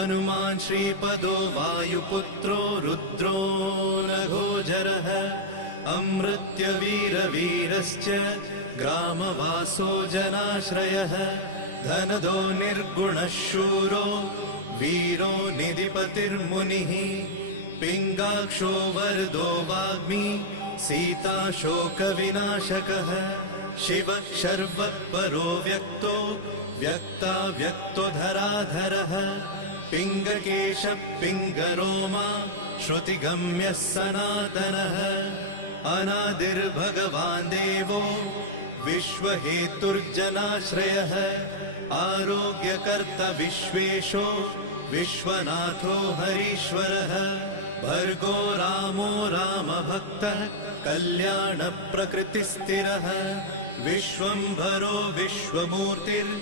हनुमान् श्रीपदो वायुपुत्रो रुद्रो नघोजरः अमृत्यवीरवीरश्च ग्रामवासो जनाश्रयः धनदो निर्गुणः शूरो वीरो निधिपतिर्मुनिः पिङ्गाक्षो वरदो वाग्मी सीताशोकविनाशकः शिवः शर्वत्परो व्यक्तो व्यक्ताव्यक्तो धराधरः पिङ्गकेशः पिङ्गरोमा श्रुतिगम्यः सनातनः अनादिर्भगवान् देवो विश्वहेतुर्जनाश्रयः आरोग्यकर्ता विश्वेशो विश्वनाथो हरीश्वरः भर्गो रामो रामभक्तः कल्याणप्रकृतिस्थिरः विश्वम्भरो विश्वमूर्तिर्